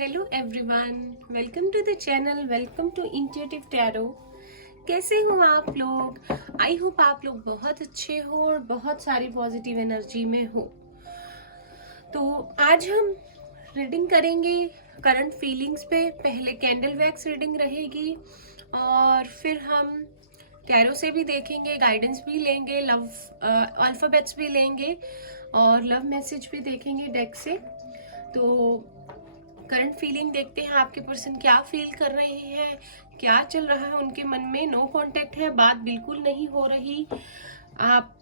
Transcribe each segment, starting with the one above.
Hello everyone, welcome to the channel, welcome to intuitive tarot. कैसे हो आप लोग? आई होप आप लोग बहुत अच्छे हो और बहुत सारी पॉजिटिव एनर्जी में हो। तो आज हम रीडिंग करेंगे करंट फीलिंग्स पे। पहले कैंडल वैक्स रीडिंग रहेगी और फिर हम टैरो से भी देखेंगे, गाइडेंस भी लेंगे, लव अल्फाबेट्स भी लेंगे और लव मैसेज भी देखेंगे डेक से। तो करंट फीलिंग देखते हैं, आपके पर्सन क्या फील कर रहे हैं, क्या चल रहा है उनके मन में। नो कांटेक्ट है, बात बिल्कुल नहीं हो रही, आप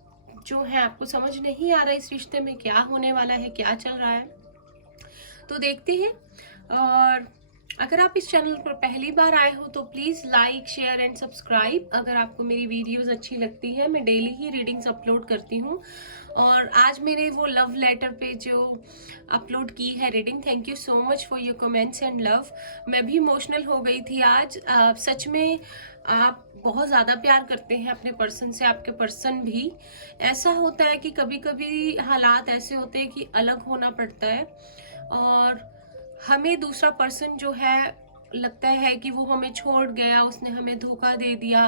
जो है आपको समझ नहीं आ रहा इस रिश्ते में क्या होने वाला है, क्या चल रहा है। तो देखते हैं। और अगर आप इस चैनल पर पहली बार आए हो तो please like, share and subscribe. अगर आपको मेरी वीडियोस अच्छी लगती है, मैं डेली ही रीडिंग्स अपलोड करती हूँ। और आज मेरे वो लव लेटर पे जो अपलोड की है reading, thank you so much for your comments and love. मैं भी इमोशनल हो गई थी आज। सच में आप बहुत ज़्यादा प्यार करते हैं अपने पर्सन से, आपके पर्सन भी। ऐसा होता है कि कभी कभी हालात ऐसे होते हैं कि अलग होना पड़ता है और हमें दूसरा पर्सन जो है लगता है कि वो हमें छोड़ गया, उसने हमें धोखा दे दिया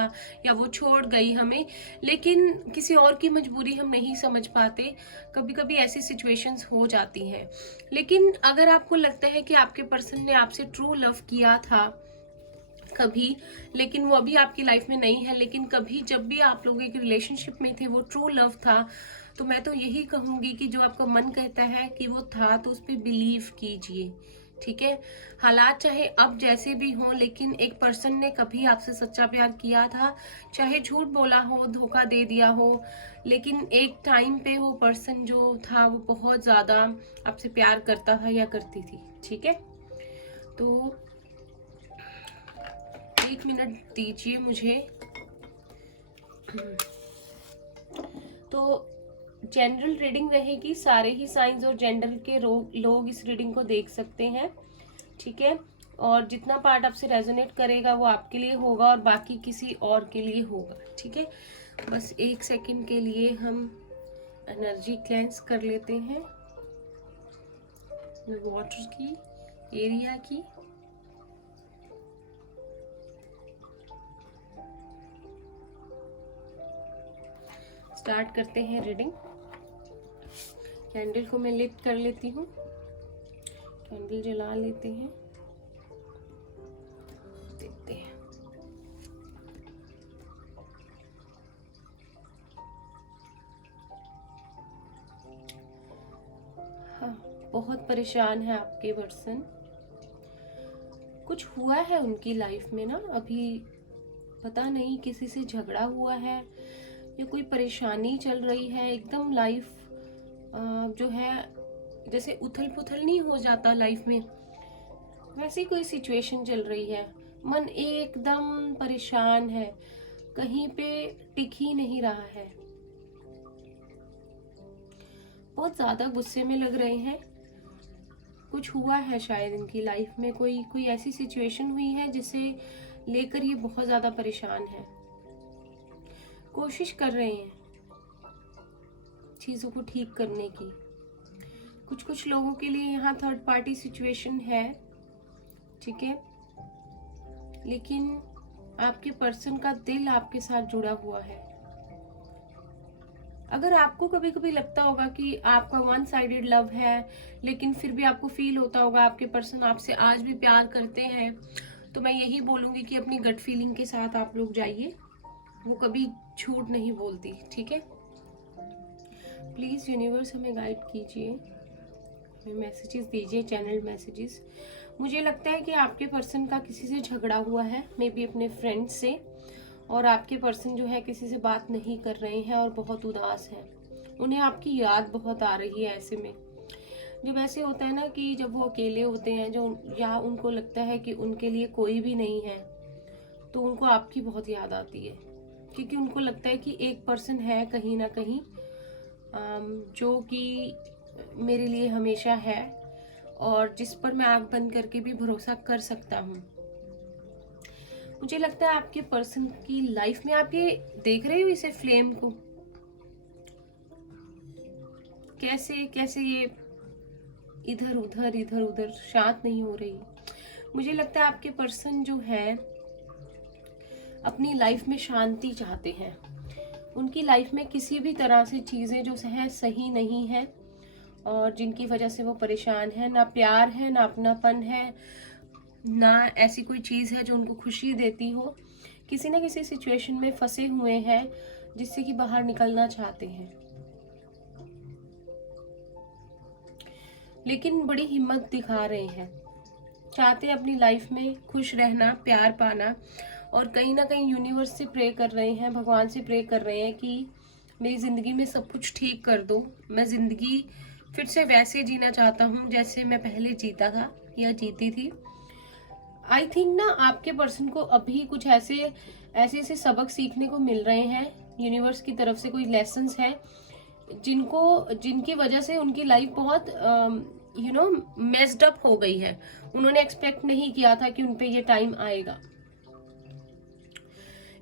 या वो छोड़ गई हमें, लेकिन किसी और की मजबूरी हम नहीं समझ पाते। कभी कभी ऐसी सिचुएशंस हो जाती हैं। लेकिन अगर आपको लगता है कि आपके पर्सन ने आपसे ट्रू लव किया था कभी, लेकिन वो अभी आपकी लाइफ में नहीं है, लेकिन कभी जब भी आप लोग एक रिलेशनशिप में थे वो ट्रू लव था, तो मैं तो यही कहूंगी कि जो आपका मन कहता है कि वो था तो उस पर बिलीव कीजिए। ठीक है, हालात चाहे अब जैसे भी हों, लेकिन एक पर्सन ने कभी आपसे सच्चा प्यार किया था, चाहे झूठ बोला हो, धोखा दे दिया हो, लेकिन एक टाइम पे वो पर्सन जो था वो बहुत ज्यादा आपसे प्यार करता था या करती थी। ठीक है, तो 1 मिनट दीजिए मुझे। तो जनरल रीडिंग रहेगी, सारे ही साइंस और जेंडर के लोग इस रीडिंग को देख सकते हैं। ठीक है, और जितना पार्ट आपसे रेजोनेट करेगा वो आपके लिए होगा और बाकी किसी और के लिए होगा। ठीक है, बस 1 सेकंड के लिए हम एनर्जी क्लेंस कर लेते हैं, वाटर की, एरिया की। स्टार्ट करते हैं रीडिंग। कैंडल को मैं लिट कर लेती हूँ, कैंडल जला लेते हैं, देखते हैं। हाँ, बहुत परेशान है आपके पर्सन। कुछ हुआ है उनकी लाइफ में ना अभी, पता नहीं किसी से झगड़ा हुआ है या कोई परेशानी चल रही है। एकदम लाइफ जो है जैसे उथल पुथल नहीं हो जाता लाइफ में, वैसी कोई सिचुएशन चल रही है। मन एकदम परेशान है, कहीं पे टिक ही नहीं रहा है, बहुत ज्यादा गुस्से में लग रहे हैं। कुछ हुआ है शायद इनकी लाइफ में, कोई ऐसी सिचुएशन हुई है जिसे लेकर ये बहुत ज्यादा परेशान है। कोशिश कर रहे हैं चीजों को ठीक करने की। कुछ लोगों के लिए यहाँ थर्ड पार्टी सिचुएशन है। ठीक है, लेकिन आपके पर्सन का दिल आपके साथ जुड़ा हुआ है। अगर आपको कभी कभी लगता होगा कि आपका वन साइडेड लव है, लेकिन फिर भी आपको फील होता होगा आपके पर्सन आपसे आज भी प्यार करते हैं, तो मैं यही बोलूंगी कि अपनी गट फीलिंग के साथ आप लोग जाइए, वो कभी झूठ नहीं बोलती। ठीक है, प्लीज यूनिवर्स हमें गाइड कीजिए, हमें मैसेजेस दीजिए, चैनल मैसेजेस। मुझे लगता है कि आपके पर्सन का किसी से झगड़ा हुआ है, मे बी अपने फ्रेंड से, और आपके पर्सन जो है किसी से बात नहीं कर रहे हैं और बहुत उदास हैं। उन्हें आपकी याद बहुत आ रही है। ऐसे में जब ऐसे होता है ना कि जब वो अकेले होते हैं, जो या उनको लगता है कि उनके लिए कोई भी नहीं है, तो उनको आपकी बहुत याद आती है, क्योंकि उनको लगता है कि एक पर्सन है कहीं ना कहीं जो कि मेरे लिए हमेशा है और जिस पर मैं आंख बंद करके भी भरोसा कर सकता हूँ। मुझे लगता है आपके पर्सन की लाइफ में, आप ये देख रहे हो इसे फ्लेम को, कैसे कैसे ये इधर उधर शांत नहीं हो रही। मुझे लगता है आपके पर्सन जो है अपनी लाइफ में शांति चाहते हैं। उनकी लाइफ में किसी भी तरह से चीज़ें जो है सही नहीं है और जिनकी वजह से वो परेशान है। ना प्यार है, ना अपनापन है, ना ऐसी कोई चीज़ है जो उनको खुशी देती हो। किसी न किसी सिचुएशन में फंसे हुए हैं जिससे कि बाहर निकलना चाहते हैं, लेकिन बड़ी हिम्मत दिखा रहे हैं। चाहते हैं अपनी लाइफ में खुश रहना, प्यार पाना, और कहीं ना कहीं यूनिवर्स से प्रे कर रहे हैं, भगवान से प्रे कर रहे हैं कि मेरी ज़िंदगी में सब कुछ ठीक कर दो। मैं ज़िंदगी फिर से वैसे जीना चाहता हूँ जैसे मैं पहले जीता था या जीती थी। आई थिंक ना आपके पर्सन को अभी कुछ ऐसे ऐसे सबक सीखने को मिल रहे हैं यूनिवर्स की तरफ से। कोई लेसन्स हैं जिनकी वजह से उनकी लाइफ बहुत मेस्ड अप हो गई है। उन्होंने एक्सपेक्ट नहीं किया था कि उनपे ये टाइम आएगा।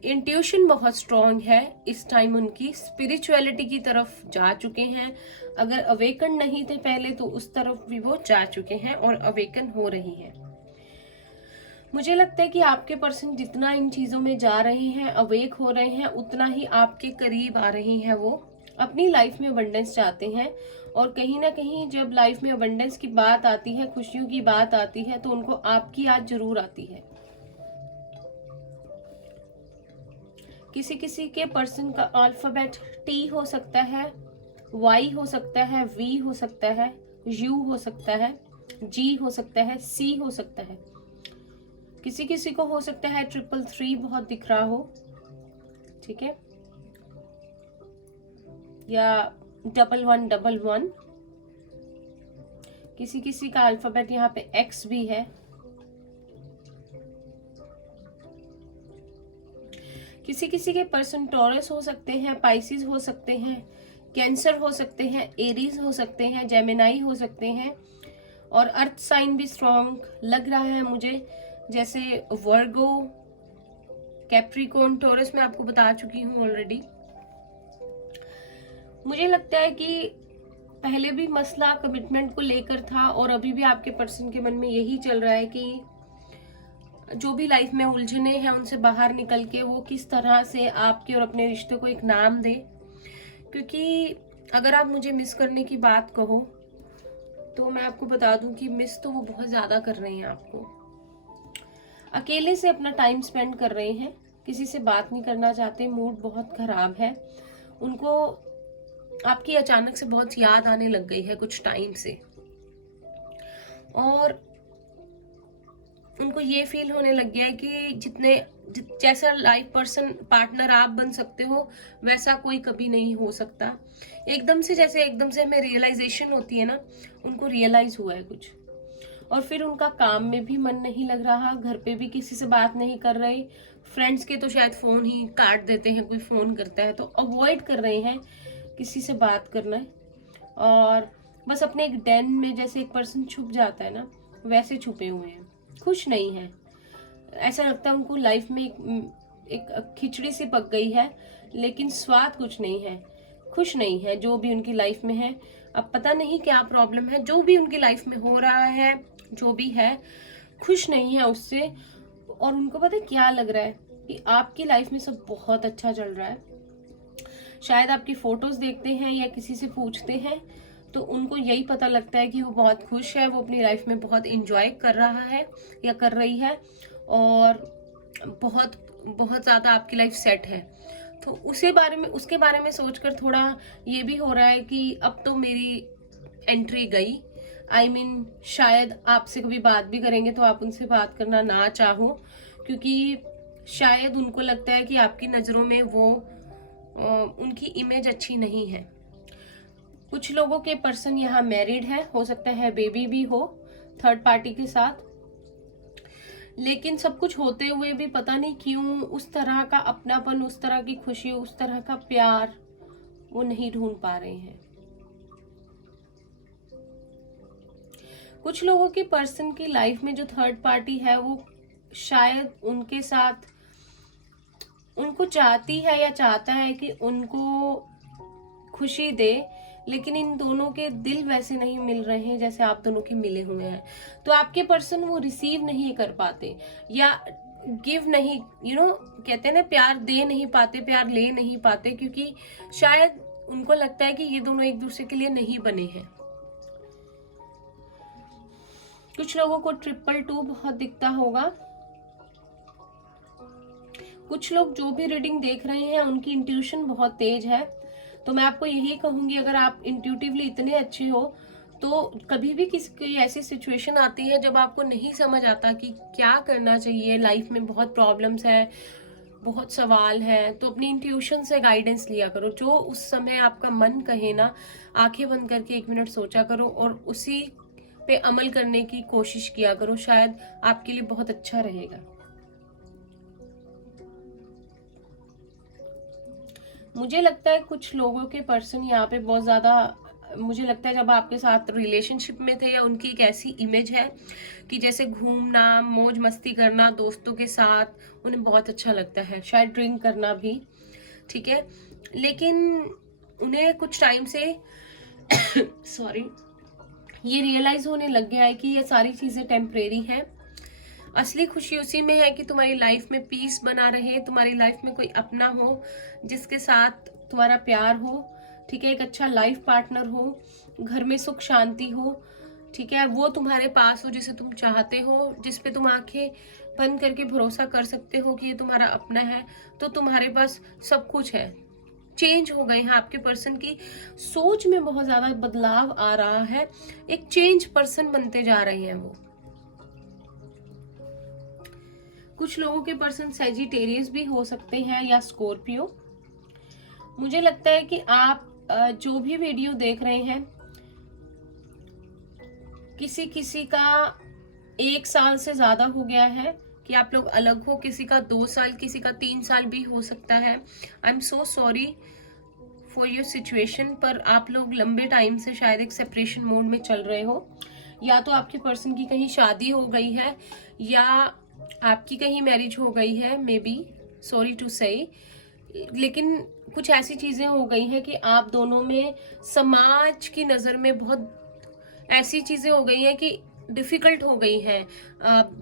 इंट्यूशन बहुत स्ट्रांग है इस टाइम, उनकी स्पिरिचुअलिटी की तरफ जा चुके हैं। अगर अवेकन नहीं थे पहले तो उस तरफ भी वो जा चुके हैं और अवेकन हो रही हैं। मुझे लगता है कि आपके पर्सन जितना इन चीजों में जा रहे हैं, अवेक हो रहे हैं, उतना ही आपके करीब आ रही हैं। वो अपनी लाइफ में अबंडेंस चाहते हैं और कहीं ना कहीं जब लाइफ में अबंडेंस की बात आती है, खुशियों की बात आती है, तो उनको आपकी याद जरूर आती है। किसी किसी के पर्सन का अल्फाबेट टी हो सकता है, वाई हो सकता है, वी हो सकता है, यू हो सकता है, जी हो सकता है, सी हो सकता है। किसी किसी को हो सकता है 333 बहुत दिख रहा हो, ठीक है, या 1111। किसी किसी का अल्फाबेट यहाँ पे एक्स भी है। किसी किसी के पर्सन टॉरस हो सकते हैं, पाइसिस हो सकते हैं, कैंसर हो सकते हैं, एरीज हो सकते हैं, जेमिनाई हो सकते हैं, और अर्थ साइन भी स्ट्रॉन्ग लग रहा है मुझे, जैसे वर्गो, कैप्रिकॉर्न, टॉरस मैं आपको बता चुकी हूँ ऑलरेडी। मुझे लगता है कि पहले भी मसला कमिटमेंट को लेकर था और अभी भी आपके पर्सन के मन में यही चल रहा है कि जो भी लाइफ में उलझने हैं उनसे बाहर निकल के वो किस तरह से आपके और अपने रिश्ते को एक नाम दे। क्योंकि अगर आप मुझे मिस करने की बात कहो तो मैं आपको बता दूं कि मिस तो वो बहुत ज्यादा कर रहे हैं आपको। अकेले से अपना टाइम स्पेंड कर रहे हैं, किसी से बात नहीं करना चाहते, मूड बहुत खराब है। उनको आपकी अचानक से बहुत याद आने लग गई है कुछ टाइम से, और उनको ये फील होने लग गया है कि जैसा लाइफ पर्सन पार्टनर आप बन सकते हो वैसा कोई कभी नहीं हो सकता। एकदम से हमें रियलाइजेशन होती है ना, उनको रियलाइज हुआ है कुछ। और फिर उनका काम में भी मन नहीं लग रहा, घर पे भी किसी से बात नहीं कर रहे, फ्रेंड्स के तो शायद फोन ही काट देते हैं, कोई फोन करता है तो अवॉइड कर रहे हैं किसी से बात करना है। और बस अपने एक डेन में जैसे एक पर्सन छुप जाता है ना, वैसे छुपे हुए हैं, खुश नहीं है। ऐसा लगता है उनको लाइफ में एक खिचड़ी सी पक गई है लेकिन स्वाद कुछ नहीं है, खुश नहीं है जो भी उनकी लाइफ में है। अब पता नहीं क्या प्रॉब्लम है, जो भी उनकी लाइफ में हो रहा है, जो भी है, खुश नहीं है उससे। और उनको पता है क्या लग रहा है कि आपकी लाइफ में सब बहुत अच्छा चल रहा है। शायद आपकी फोटोज देखते हैं या किसी से पूछते हैं तो उनको यही पता लगता है कि वो बहुत खुश है, वो अपनी लाइफ में बहुत इंजॉय कर रहा है या कर रही है, और बहुत बहुत ज़्यादा आपकी लाइफ सेट है। तो उसके बारे में सोचकर थोड़ा ये भी हो रहा है कि अब तो मेरी एंट्री गई। शायद आपसे कभी बात भी करेंगे तो आप उनसे बात करना ना चाहो, क्योंकि शायद उनको लगता है कि आपकी नज़रों में वो उनकी इमेज अच्छी नहीं है। कुछ लोगों के पर्सन यहाँ मैरिड है, हो सकता है बेबी भी हो थर्ड पार्टी के साथ, लेकिन सब कुछ होते हुए भी पता नहीं क्यों उस तरह का अपनापन, उस तरह की खुशी, उस तरह का प्यार वो नहीं ढूंढ पा रहे हैं। कुछ लोगों के पर्सन की लाइफ में जो थर्ड पार्टी है वो शायद उनके साथ, उनको चाहती है या चाहता है कि उनको खुशी दे, लेकिन इन दोनों के दिल वैसे नहीं मिल रहे हैं जैसे आप दोनों के मिले हुए हैं। तो आपके पर्सन वो रिसीव नहीं कर पाते या गिव नहीं, कहते हैं ना, प्यार दे नहीं पाते, प्यार ले नहीं पाते, क्योंकि शायद उनको लगता है कि ये दोनों एक दूसरे के लिए नहीं बने हैं। कुछ लोगों को 222 बहुत दिखता होगा। कुछ लोग जो भी रीडिंग देख रहे हैं उनकी इंट्यूशन बहुत तेज है, तो मैं आपको यही कहूंगी, अगर आप इंट्यूटिवली इतने अच्छे हो तो कभी भी किसी कोई ऐसी सिचुएशन आती है जब आपको नहीं समझ आता कि क्या करना चाहिए, लाइफ में बहुत प्रॉब्लम्स है, बहुत सवाल है, तो अपनी इंट्यूशन से गाइडेंस लिया करो। जो उस समय आपका मन कहे ना, आंखें बंद करके 1 मिनट सोचा करो और उसी पे अमल करने की कोशिश किया करो, शायद आपके लिए बहुत अच्छा रहेगा। मुझे लगता है कुछ लोगों के पर्सन यहाँ पे बहुत ज्यादा, मुझे लगता है जब आपके साथ रिलेशनशिप में थे, या उनकी एक ऐसी इमेज है कि जैसे घूमना, मौज मस्ती करना दोस्तों के साथ उन्हें बहुत अच्छा लगता है, शायद ड्रिंक करना भी, ठीक है, लेकिन उन्हें कुछ टाइम से सॉरी ये रियलाइज होने लग गया है कि ये सारी चीजें टेम्परेरी हैं। असली खुशी उसी में है कि तुम्हारी लाइफ में पीस बना रहे, तुम्हारी लाइफ में कोई अपना हो जिसके साथ तुम्हारा प्यार हो, ठीक है, एक अच्छा लाइफ पार्टनर हो, घर में सुख शांति हो, ठीक है, वो तुम्हारे पास हो जिसे तुम चाहते हो, जिस पे तुम आंखें बंद करके भरोसा कर सकते हो कि ये तुम्हारा अपना है, तो तुम्हारे पास सब कुछ है। चेंज हो गए हैं, आपके पर्सन की सोच में बहुत ज्यादा बदलाव आ रहा है, एक चेंज पर्सन बनते जा रहे हैं वो। कुछ लोगों के पर्सन सैजिटेरियस भी हो सकते हैं या स्कॉर्पियो। मुझे लगता है कि आप जो भी वीडियो देख रहे हैं, किसी किसी का 1 साल से ज्यादा हो गया है कि आप लोग अलग हो, किसी का 2 साल, किसी का 3 साल भी हो सकता है। I am so sorry for your situation, पर आप लोग लंबे टाइम से शायद एक सेपरेशन मोड में चल रहे हो, या तो आपके पर्सन की कहीं शादी हो गई है या आपकी कहीं मैरिज हो गई है, मे बी, सॉरी टू से, लेकिन कुछ ऐसी चीजें हो गई हैं कि आप दोनों में समाज की नजर में बहुत ऐसी चीजें हो गई हैं कि डिफिकल्ट हो गई हैं।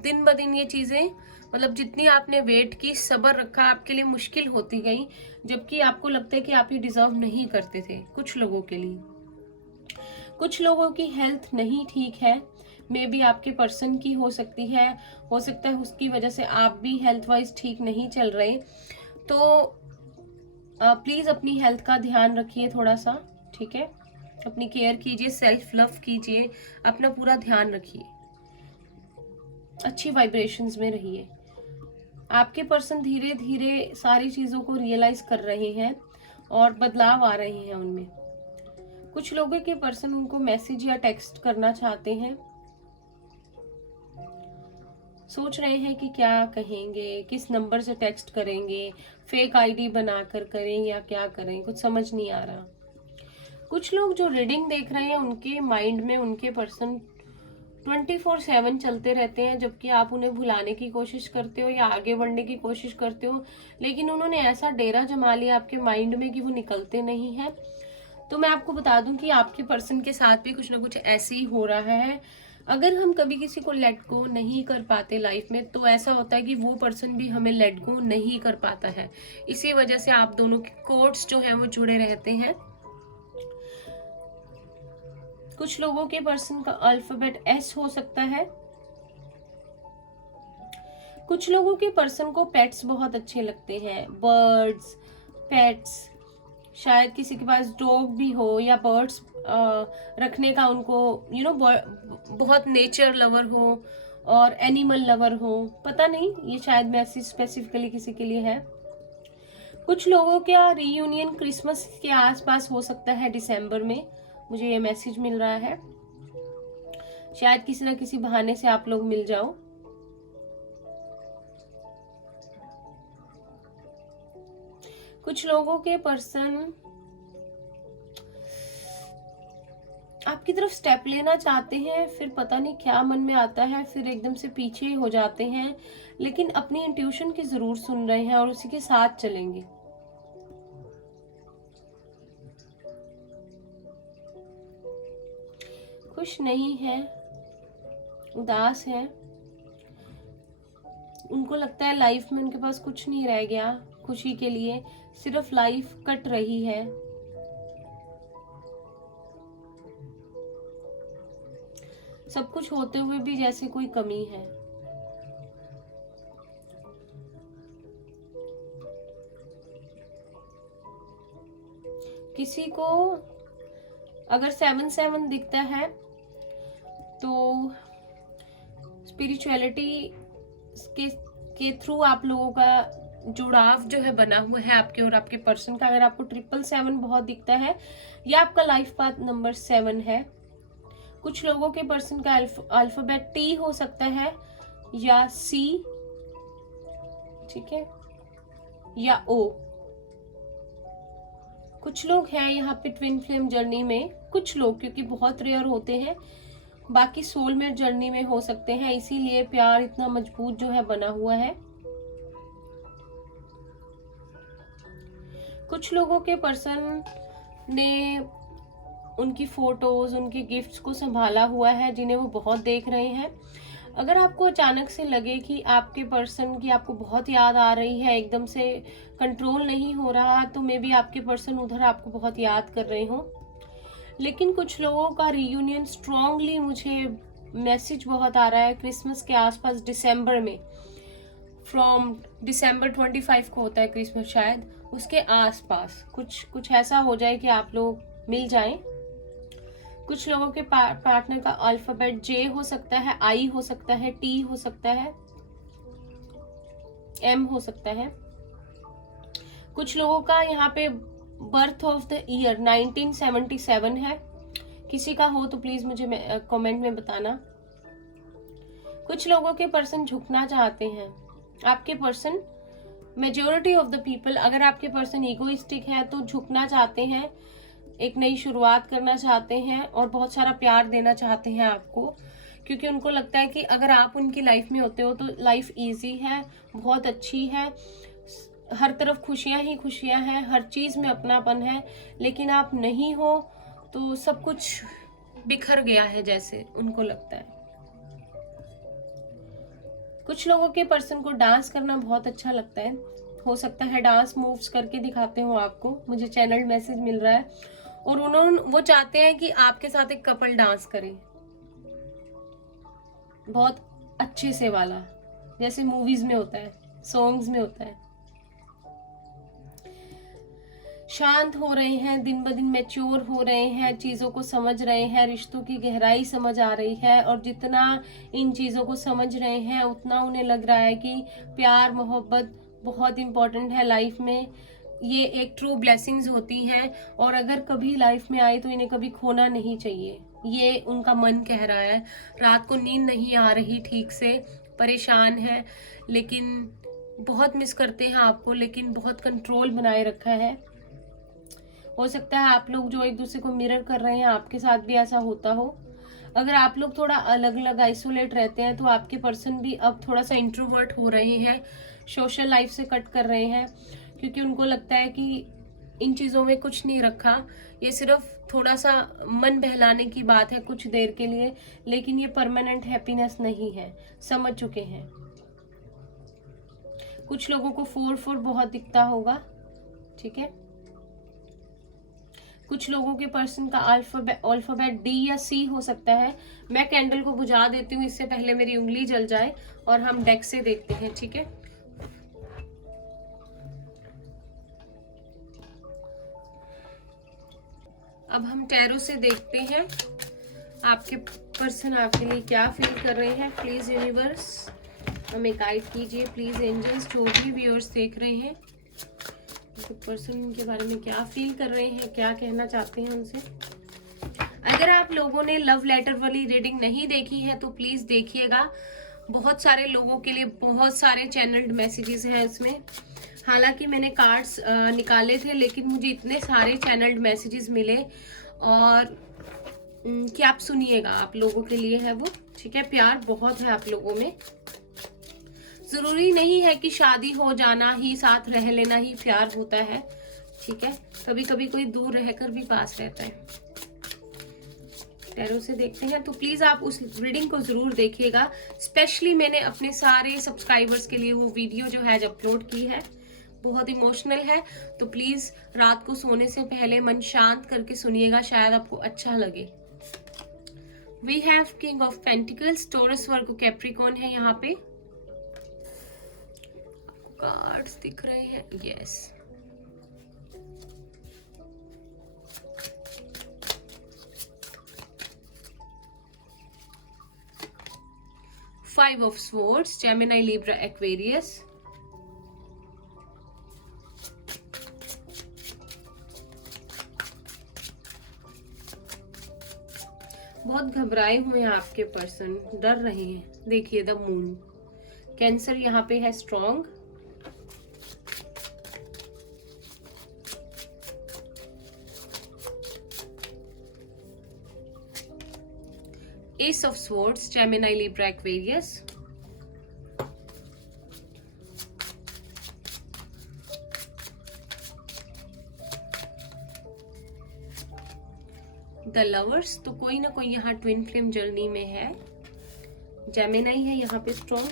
दिन ब दिन ये चीजें, मतलब जितनी आपने वेट की, सब्र रखा, आपके लिए मुश्किल होती गई, जबकि आपको लगता है कि आप ये डिजर्व नहीं करते थे। कुछ लोगों के लिए, कुछ लोगों की हेल्थ नहीं ठीक है, मे बी आपके पर्सन की हो सकती है, हो सकता है उसकी वजह से आप भी हेल्थ वाइज ठीक नहीं चल रहे, तो प्लीज अपनी हेल्थ का ध्यान रखिए थोड़ा सा, ठीक है, अपनी केयर कीजिए, सेल्फ लव कीजिए, अपना पूरा ध्यान रखिए, अच्छी वाइब्रेशंस में रहिए। आपके पर्सन धीरे धीरे सारी चीजों को रियलाइज कर रहे हैं और बदलाव आ रहे हैं उनमें। कुछ लोगों के पर्सन उनको मैसेज या टेक्स्ट करना चाहते हैं, सोच रहे हैं कि क्या कहेंगे, किस नंबर से टेक्स्ट करेंगे, फेक आईडी बनाकर करें या क्या करें, कुछ समझ नहीं आ रहा। कुछ लोग जो रीडिंग देख रहे हैं उनके माइंड में उनके पर्सन 24/7 चलते रहते हैं, जबकि आप उन्हें भुलाने की कोशिश करते हो या आगे बढ़ने की कोशिश करते हो, लेकिन उन्होंने ऐसा डेरा जमा लिया आपके माइंड में कि वो निकलते नहीं है। तो मैं आपको बता दूं कि आपके पर्सन के साथ भी कुछ ना कुछ ऐसे ही हो रहा है। अगर हम कभी किसी को लेट गो नहीं कर पाते लाइफ में, तो ऐसा होता है कि वो पर्सन भी हमें लेट गो नहीं कर पाता है। इसी वजह से आप दोनों के कोड्स जो हैं वो जुड़े रहते हैं। कुछ लोगों के पर्सन का अल्फाबेट एस हो सकता है। कुछ लोगों के पर्सन को पेट्स बहुत अच्छे लगते हैं, बर्ड्स, पेट्स, शायद किसी के पास डॉग भी हो या बर्ड्स रखने का उनको बहुत नेचर लवर हो और एनिमल लवर हो, पता नहीं, ये शायद मैसेज स्पेसिफिकली किसी के लिए है। कुछ लोगों का रीयूनियन क्रिसमस के आसपास हो सकता है, दिसंबर में, मुझे ये मैसेज मिल रहा है। शायद किसी ना किसी बहाने से आप लोग मिल जाओ। कुछ लोगों के पर्सन आपकी तरफ स्टेप लेना चाहते हैं, फिर पता नहीं क्या मन में आता है, फिर एकदम से पीछे हो जाते हैं, लेकिन अपनी इंट्यूशन की जरूर सुन रहे हैं और उसी के साथ चलेंगे। खुश नहीं है, उदास है। उनको लगता है लाइफ में उनके पास कुछ नहीं रह गया खुशी के लिए, सिर्फ लाइफ कट रही है। सब कुछ होते हुए भी जैसे कोई कमी है। किसी को अगर 7-7 दिखता है तो स्पिरिचुअलिटी के थ्रू आप लोगों का जुड़ाव जो है बना हुआ है आपके और आपके पर्सन का। अगर आपको 777 बहुत दिखता है, या आपका लाइफ पाथ नंबर 7 है। कुछ लोगों के पर्सन का अल्फाबेट टी हो सकता है, या सी, ठीक है, या ओ। कुछ लोग हैं यहाँ पे ट्विन फ्लेम जर्नी में, कुछ लोग, क्योंकि बहुत रेयर होते हैं, बाकी सोलमेट जर्नी में हो सकते हैं। इसीलिए प्यार इतना मजबूत जो है बना हुआ है। कुछ लोगों के पर्सन ने उनकी फोटोज, उनके गिफ्ट्स को संभाला हुआ है, जिन्हें वो बहुत देख रहे हैं। अगर आपको अचानक से लगे कि आपके पर्सन की आपको बहुत याद आ रही है, एकदम से कंट्रोल नहीं हो रहा, तो मे बी आपके पर्सन उधर आपको बहुत याद कर रहे हो। लेकिन कुछ लोगों का रियूनियन स्ट्रांगली, मुझे मैसेज बहुत आ रहा है क्रिसमस के आसपास, दिसंबर में, फ्रॉम दिसंबर 25 को होता है क्रिसमस, शायद उसके आसपास कुछ ऐसा हो जाए कि आप लोग मिल जाएं। कुछ लोगों के पार्टनर का अल्फाबेट जे हो सकता है, आई हो सकता है, टी हो सकता है, एम हो सकता है। कुछ लोगों का यहाँ पे बर्थ ऑफ द ईयर 1977 है। किसी का हो तो प्लीज मुझे कमेंट में बताना। कुछ लोगों के पर्सन झुकना चाहते हैं। आपके person, majority of the people, अगर आपके पर्सन इगोइस्टिक है तो झुकना चाहते हैं, एक नई शुरुआत करना चाहते हैं और बहुत सारा प्यार देना चाहते हैं आपको, क्योंकि उनको लगता है कि अगर आप उनकी लाइफ में होते हो तो लाइफ इजी है, बहुत अच्छी है, हर तरफ खुशियां ही खुशियां हैं, हर चीज में अपनापन है। लेकिन आप नहीं हो तो सब कुछ बिखर गया है, जैसे उनको लगता है। कुछ लोगों के पर्सन को डांस करना बहुत अच्छा लगता है। हो सकता है डांस मूव्स करके दिखाते हो आपको, मुझे चैनल मैसेज मिल रहा है। और वो चाहते हैं कि आपके साथ एक कपल डांस करे, बहुत अच्छे से वाला, जैसे मूवीज में होता है, सॉन्ग्स में होता है। शांत हो रहे हैं, दिन ब दिन मैच्योर हो रहे हैं, चीजों को समझ रहे हैं, रिश्तों की गहराई समझ आ रही है। और जितना इन चीजों को समझ रहे हैं उतना उन्हें लग रहा है कि प्यार मोहब्बत बहुत इंपॉर्टेंट है लाइफ में। ये एक ट्रू ब्लेसिंग्स होती हैं, और अगर कभी लाइफ में आए तो इन्हें कभी खोना नहीं चाहिए। ये उनका मन कह रहा है। रात को नींद नहीं आ रही ठीक से, परेशान है, लेकिन बहुत मिस करते हैं आपको, लेकिन बहुत कंट्रोल बनाए रखा है। हो सकता है आप लोग जो एक दूसरे को मिरर कर रहे हैं, आपके साथ भी ऐसा होता हो। अगर आप लोग थोड़ा अलग अलग आइसोलेट रहते हैं तो आपके पर्सन भी अब थोड़ा सा इंट्रोवर्ट हो रहे हैं, सोशल लाइफ से कट कर रहे हैं, क्योंकि उनको लगता है कि इन चीजों में कुछ नहीं रखा, ये सिर्फ थोड़ा सा मन बहलाने की बात है कुछ देर के लिए, लेकिन ये परमानेंट हैप्पीनेस नहीं है, समझ चुके हैं। कुछ लोगों को 4-4 बहुत दिखता होगा, ठीक है। कुछ लोगों के पर्सन का अल्फाबेट डी या सी हो सकता है। मैं कैंडल को बुझा देती हूँ इससे पहले मेरी उंगली जल जाए, और हम डेक से देखते हैं, ठीक है। अब हम टैरो से देखते हैं आपके पर्सन आपके लिए क्या फील कर रहे हैं। प्लीज यूनिवर्स हमें गाइड कीजिए, प्लीज एंजल्स, जो भी व्यूअर्स देख रहे हैं, पर्सन के बारे में क्या फील कर रहे हैं, क्या कहना चाहते हैं उनसे। अगर आप लोगों ने लव लेटर वाली रीडिंग नहीं देखी है तो प्लीज देखिएगा। बहुत सारे लोगों के लिए बहुत सारे चैनल्ड मैसेजेस हैं इसमें। हालांकि मैंने कार्ड्स निकाले थे, लेकिन मुझे इतने सारे चैनल्ड मैसेजेस मिले, और कि आप सुनिएगा, आप लोगों के लिए है वो, ठीक है। प्यार बहुत है आप लोगों में। जरूरी नहीं है कि शादी हो जाना ही, साथ रह लेना ही प्यार होता है, ठीक है। कभी कभी कोई दूर रहकर भी पास रहता है। टैरो से देखते हैं। तो प्लीज आप उस रीडिंग को जरूर देखिएगा। स्पेशली मैंने अपने सारे सब्सक्राइबर्स के लिए वो वीडियो जो है अपलोड की है, बहुत इमोशनल है। तो प्लीज रात को सोने से पहले मन शांत करके सुनिएगा, शायद आपको अच्छा लगे। We have king of pentacles, Taurus, Virgo, Capricorn है यहाँ पे। कार्ड्स दिख रहे हैं, yes. Five of swords, Gemini, Libra, Aquarius. बहुत घबराए हुए हैं आपके पर्सन, डर रहे हैं। देखिए द मून, कैंसर यहाँ पे है strong. S of swords, Gemini, Libra, Aquarius. The lovers, तो कोई ना कोई यहाँ ट्विन फ्लेम जर्नी में है। जेमिनी है यहाँ पे strong.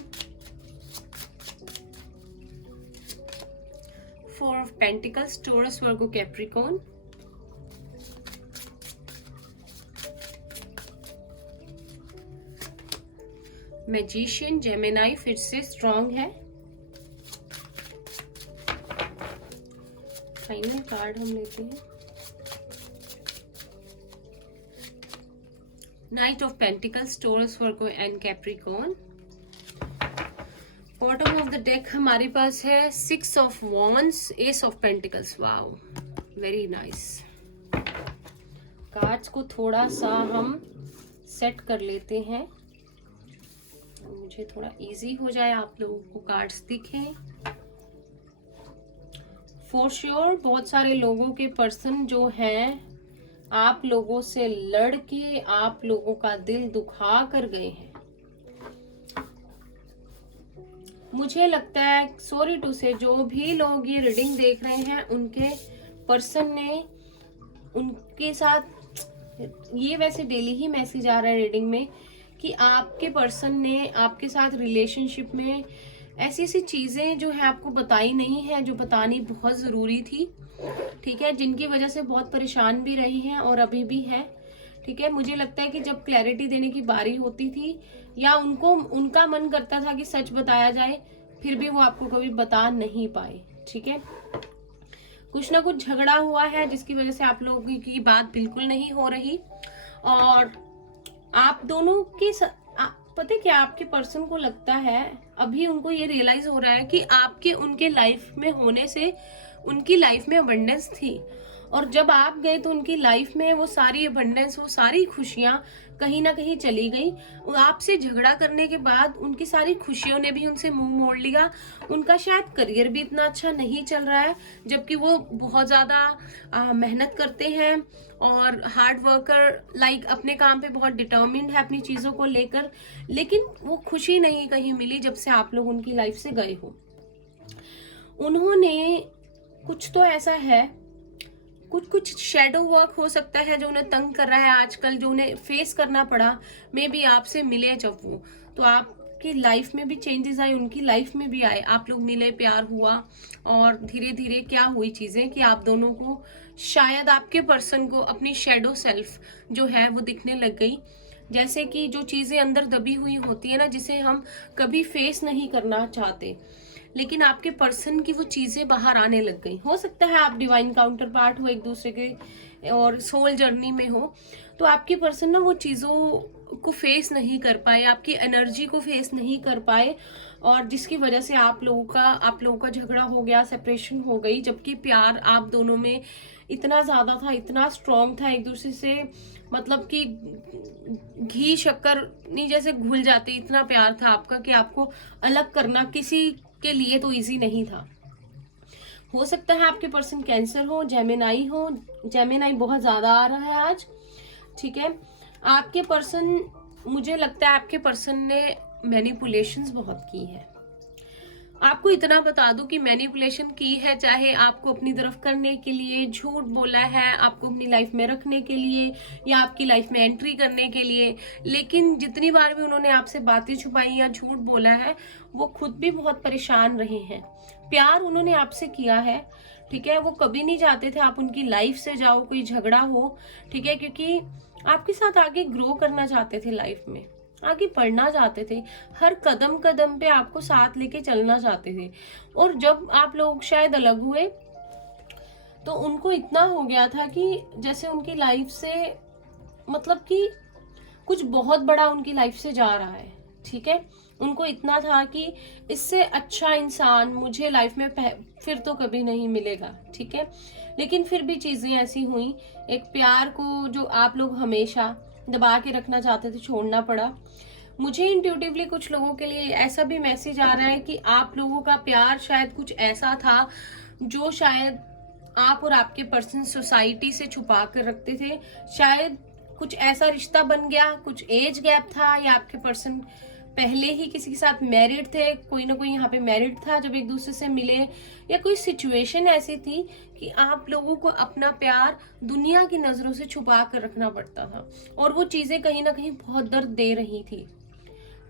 Four of pentacles, Taurus, Virgo, Capricorn. Magician, Gemini फिर से स्ट्रॉन्ग है। फाइनल कार्ड हम लेते हैं, night of pentacles, Taurus, Virgo and Capricorn. Bottom of the deck हमारे पास है six of wands, S of pentacles. Wow, very nice. Cards को थोड़ा सा हम सेट कर लेते हैं, मुझे थोड़ा इजी हो जाए, आप लोगों को कार्ड्स दिखें। फॉर श्योर बहुत सारे लोगों के पर्सन जो हैं आप लोगों से लड़ के आप लोगों का दिल दुखा कर गए हैं। मुझे लगता है, सॉरी टू से, जो भी लोग ये रीडिंग देख रहे हैं उनके पर्सन ने उनके साथ, ये वैसे डेली ही मैसेज आ रहा है रीडिंग में कि आपके पर्सन ने आपके साथ रिलेशनशिप में ऐसी ऐसी चीजें जो है आपको बताई नहीं है, जो बतानी बहुत जरूरी थी, ठीक है, जिनकी वजह से बहुत परेशान भी रही हैं और अभी भी है, ठीक है। मुझे लगता है कि जब क्लैरिटी देने की बारी होती थी या उनका मन करता था कि सच बताया जाए, फिर भी वो आपको कभी बता नहीं पाए, ठीक है। कुछ ना कुछ झगड़ा हुआ है जिसकी वजह से आप लोगों की बात बिल्कुल नहीं हो रही, और आप दोनों की पता है क्या, आपके पर्सन को लगता है अभी उनको ये रियलाइज हो रहा है कि आपके उनके लाइफ में होने से उनकी लाइफ में अबंडेंस थी, और जब आप गए तो उनकी लाइफ में वो सारी अबंडेंस, वो सारी खुशियां कहीं ना कहीं चली गई। आपसे झगड़ा करने के बाद उनकी सारी खुशियों ने भी उनसे मुंह मोड़ लिया। उनका शायद करियर भी इतना अच्छा नहीं चल रहा है, जबकि वो बहुत ज्यादा मेहनत करते हैं और हार्ड वर्कर, लाइक अपने काम पे बहुत डिटर्मिन्ड है अपनी चीजों को लेकर, लेकिन वो खुशी नहीं कहीं मिली जब से आप लोग उनकी लाइफ से गए हो। उन्होंने कुछ तो ऐसा है, कुछ शेडो वर्क हो सकता है जो उन्हें तंग कर रहा है आजकल, जो उन्हें फेस करना पड़ा। मे बी आपसे मिले जब वो, तो आपकी लाइफ में भी चेंजेस आए, उनकी लाइफ में भी आए, आप लोग मिले, प्यार हुआ, और धीरे धीरे क्या हुई चीजें कि आप दोनों को, शायद आपके पर्सन को अपनी शेडो सेल्फ जो है वो दिखने लग गई। जैसे कि जो चीजें अंदर दबी हुई होती है ना, जिसे हम कभी फेस नहीं करना चाहते, लेकिन आपके पर्सन की वो चीजें बाहर आने लग गई। हो सकता है आप डिवाइन काउंटर पार्ट हो एक दूसरे के और सोल जर्नी में हो, तो आपके पर्सन ना वो चीजों को फेस नहीं कर पाए, आपकी एनर्जी को फेस नहीं कर पाए, और जिसकी वजह से आप लोगों का झगड़ा हो गया, सेपरेशन हो गई। जबकि प्यार आप दोनों में इतना ज्यादा था, इतना स्ट्रॉन्ग था एक दूसरे से, मतलब कि घी शक्कर नहीं जैसे घुल जाते, इतना प्यार था आपका कि आपको अलग करना किसी के लिए तो इजी नहीं था। हो सकता है आपके पर्सन कैंसर हो, जेमिनी हो, जेमिनी बहुत ज्यादा आ रहा है आज, ठीक है। आपके पर्सन, मुझे लगता है आपके पर्सन ने मैनिपुलेशंस बहुत की है, आपको इतना बता दूं कि मैनिपुलेशन की है, चाहे आपको अपनी तरफ करने के लिए, झूठ बोला है आपको अपनी लाइफ में रखने के लिए या आपकी लाइफ में एंट्री करने के लिए, लेकिन जितनी बार भी उन्होंने आपसे बातें छुपाई या झूठ बोला है, वो खुद भी बहुत परेशान रहे हैं। प्यार उन्होंने आपसे किया है, ठीक है, वो कभी नहीं चाहते थे आप उनकी लाइफ से जाओ, कोई झगड़ा हो, ठीक है, क्योंकि आपके साथ आगे ग्रो करना चाहते थे, लाइफ में आगे बढ़ना चाहते थे, हर कदम कदम पे आपको साथ लेके चलना चाहते थे। और जब आप लोग शायद अलग हुए तो उनको इतना हो गया था कि जैसे उनकी लाइफ से, मतलब कि कुछ बहुत बड़ा उनकी लाइफ से जा रहा है, ठीक है, उनको इतना था कि इससे अच्छा इंसान मुझे लाइफ में फिर तो कभी नहीं मिलेगा, ठीक है। लेकिन फिर भी चीजें ऐसी हुई, एक प्यार को जो आप लोग हमेशा दबा के रखना चाहते थे, छोड़ना पड़ा। मुझे इंट्यूटिवली कुछ लोगों के लिए ऐसा भी मैसेज आ रहा है कि आप लोगों का प्यार शायद कुछ ऐसा था जो शायद आप और आपके पर्सन सोसाइटी से छुपा कर रखते थे। शायद कुछ ऐसा रिश्ता बन गया, कुछ एज गैप था, या आपके पर्सन पहले ही किसी के साथ मैरिड थे, कोई ना कोई यहाँ पे मैरिड था जब एक दूसरे से मिले, या कोई सिचुएशन ऐसी थी कि आप लोगों को अपना प्यार दुनिया की नजरों से छुपा कर रखना पड़ता था, और वो चीजें कहीं ना कहीं बहुत दर्द दे रही थी,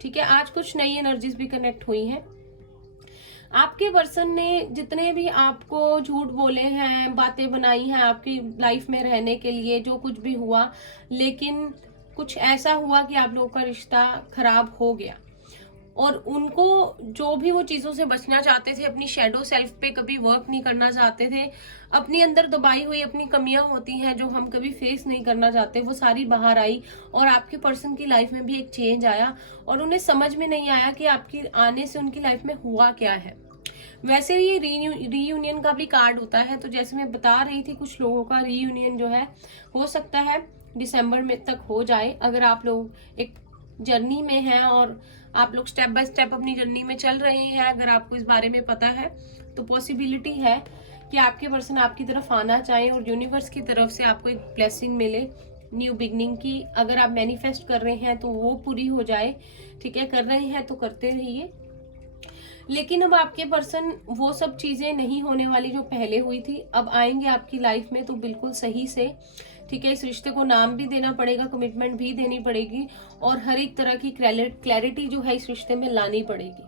ठीक है। आज कुछ नई एनर्जीज भी कनेक्ट हुई हैं। आपके पर्सन ने जितने भी आपको झूठ बोले हैं, बातें बनाई हैं आपकी लाइफ में रहने के लिए, जो कुछ भी हुआ, लेकिन कुछ ऐसा हुआ कि आप लोगों का रिश्ता खराब हो गया, और उनको जो भी वो चीजों से बचना चाहते थे, अपनी शैडो सेल्फ पे कभी वर्क नहीं करना चाहते थे, अपनी अंदर दबाई हुई अपनी कमियां होती हैं जो हम कभी फेस नहीं करना चाहते, वो सारी बाहर आई, और आपके पर्सन की लाइफ में भी एक चेंज आया, और उन्हें समझ में नहीं आया कि आपकी आने से उनकी लाइफ में हुआ क्या है। वैसे ये रीयूनियन का भी कार्ड होता है, तो जैसे मैं बता रही थी, कुछ लोगों का रीयूनियन जो है हो सकता है दिसंबर में तक हो जाए। अगर आप लोग एक जर्नी में हैं और आप लोग स्टेप बाय स्टेप अपनी जर्नी में चल रहे हैं, अगर आपको इस बारे में पता है, तो पॉसिबिलिटी है कि आपके पर्सन आपकी तरफ आना चाहे और यूनिवर्स की तरफ से आपको एक ब्लेसिंग मिले न्यू बिगनिंग की। अगर आप मैनिफेस्ट कर रहे हैं तो वो पूरी हो जाए, ठीक है, कर रहे हैं तो करते रहिए। लेकिन अब आपके पर्सन, वो सब चीजें नहीं होने वाली जो पहले हुई थी, अब आएंगे आपकी लाइफ में तो बिल्कुल सही से, ठीक है। इस रिश्ते को नाम भी देना पड़ेगा, कमिटमेंट भी देनी पड़ेगी, और हर एक तरह की क्लैरिटी जो है इस रिश्ते में लानी पड़ेगी।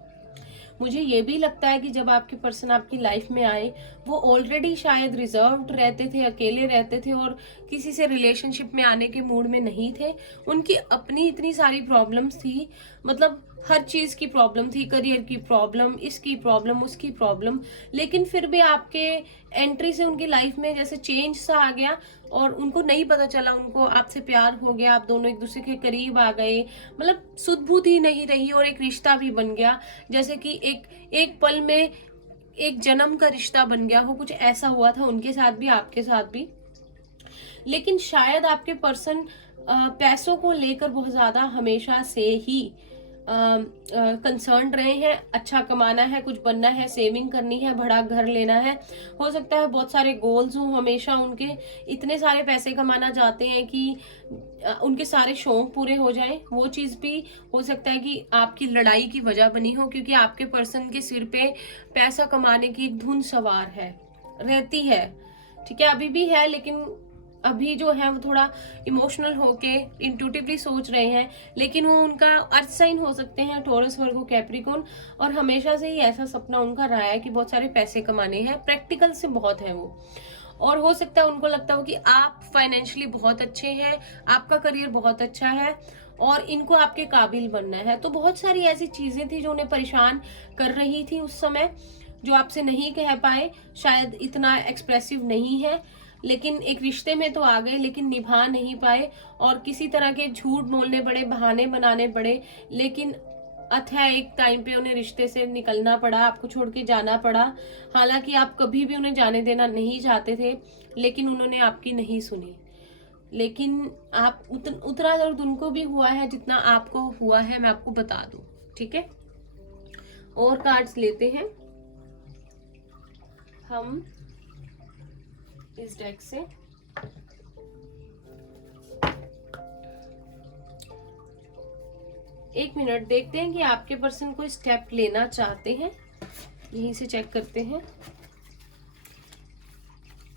मुझे ये भी लगता है कि जब आपके पर्सन आपकी लाइफ में आए, वो ऑलरेडी शायद रिजर्व्ड रहते थे, अकेले रहते थे, और किसी से रिलेशनशिप में आने के मूड में नहीं थे। उनकी अपनी इतनी सारी प्रॉब्लम्स थी, मतलब हर चीज की प्रॉब्लम थी, करियर की प्रॉब्लम, इसकी प्रॉब्लम, उसकी प्रॉब्लम, लेकिन फिर भी आपके एंट्री से उनकी लाइफ में जैसे चेंज सा आ गया, और उनको नहीं पता चला, उनको आपसे प्यार हो गया, आप दोनों एक दूसरे के करीब आ गए, मतलब सुध बुध ही नहीं रही, और एक रिश्ता भी बन गया, जैसे कि एक पल में एक जन्म का रिश्ता बन गया हो, कुछ ऐसा हुआ था उनके साथ भी, आपके साथ भी। लेकिन शायद आपके पर्सन पैसों को लेकर बहुत ज्यादा हमेशा से ही कंसर्न रहे हैं। अच्छा कमाना है, कुछ बनना है, सेविंग करनी है, बड़ा घर लेना है, हो सकता है बहुत सारे गोल्स हों हमेशा उनके, इतने सारे पैसे कमाना चाहते हैं कि उनके सारे शौक पूरे हो जाएं। वो चीज भी हो सकता है कि आपकी लड़ाई की वजह बनी हो, क्योंकि आपके पर्सन के सिर पे पैसा कमाने की एक धुन सवार है, रहती है, ठीक है, अभी भी है, लेकिन अभी जो है वो थोड़ा इमोशनल होके इंट्यूटिवली सोच रहे हैं। लेकिन वो, उनका अर्थ साइन हो सकते हैं टॉरस, वर्गो, कैप्रिकॉर्न, और हमेशा से ही ऐसा सपना उनका रहा है कि बहुत सारे पैसे कमाने हैं, प्रैक्टिकल से बहुत है वो। और हो सकता है उनको लगता हो कि आप फाइनेंशियली बहुत अच्छे हैं, आपका करियर बहुत अच्छा है, और इनको आपके काबिल बनना है। तो बहुत सारी ऐसी चीजें थी जो उन्हें परेशान कर रही थी उस समय, जो आपसे नहीं कह पाए, शायद इतना एक्सप्रेसिव नहीं है, लेकिन एक रिश्ते में तो आ गए, लेकिन निभा नहीं पाए, और किसी तरह के झूठ बोलने पड़े, बहाने बनाने पड़े, लेकिन अथवा एक टाइम पे उन्हें रिश्ते से निकलना पड़ा, आपको छोड़ के जाना पड़ा। हालांकि आप कभी भी उन्हें जाने देना नहीं चाहते थे, लेकिन उन्होंने आपकी नहीं सुनी। लेकिन आप उतना दर्द उनको भी हुआ है जितना आपको हुआ है, मैं आपको बता दूं, ठीक है। और कार्ड्स लेते हैं हम इस डेक से। एक मिनट, देखते हैं कि आपके पर्सन कोई स्टेप लेना चाहते हैं यहीं से चेक करते हैं।